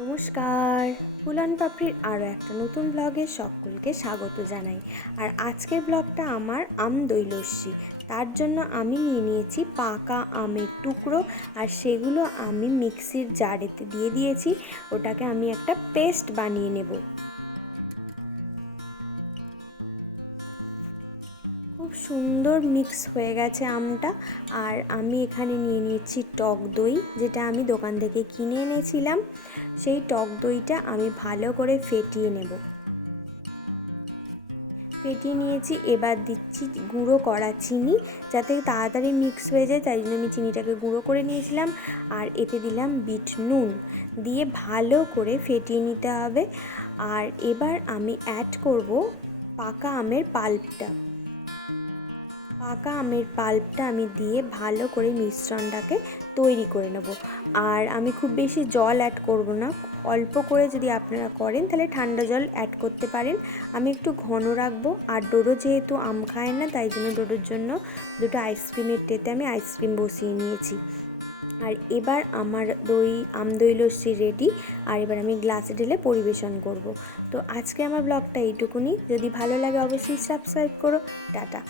নমস্কার, ফুলন পাপড়ির আরও একটা নতুন ব্লগে সকলকে স্বাগত জানাই। আর আজকের ব্লগটা আমার আম দই লস্যি। তার জন্য আমি নিয়ে নিয়েছি পাকা আমের টুকরো, আর সেগুলো আমি মিক্সির জারেতে দিয়ে দিয়েছি। ওটাকে আমি একটা পেস্ট বানিয়ে নেব। খুব সুন্দর মিক্স হয়ে গেছে আমটা। আর আমি এখানে নিয়ে নিয়েছি টক দই, যেটা আমি দোকান থেকে কিনে এনেছিলাম। সেই টক দইটা আমি ভালো করে ফেটিয়ে নেব। ফেটিয়ে নিয়েছি, এবার দিচ্ছি গুঁড়ো করা চিনি, যাতে তাড়াতাড়ি মিক্স হয়ে যায়, তাই জন্য আমি চিনিটাকে গুঁড়ো করে নিয়েছিলাম। আর এতে দিলাম বিট নুন, দিয়ে ভালো করে ফেটিয়ে নিতে হবে। আর এবার আমি অ্যাড করব পাকা আমের পাল্পটা। আমি দিয়ে ভালো করে মিশ্রণটাকে তৈরি করে নেব। আর আমি খুব বেশি জল অ্যাড করব না, অল্প করে যদি আপনারা করেন তাহলে ঠান্ডা জল অ্যাড করতে পারেন। আমি একটু ঘন রাখবো। আর ডোডো যেহেতু আম খায় না, তাই জন্য ডোডোর জন্য দুটো আইসক্রিমের ট্রেতে আমি আইসক্রিম বসিয়ে নিয়েছি। আর এবার আমার আম দই লস্যি রেডি। আর এবার আমি গ্লাসে ঢেলে পরিবেশন করব। তো আজকে আমার ব্লগটা এইটুকুনি। যদি ভালো লাগে অবশ্যই সাবস্ক্রাইব করো। টাটা।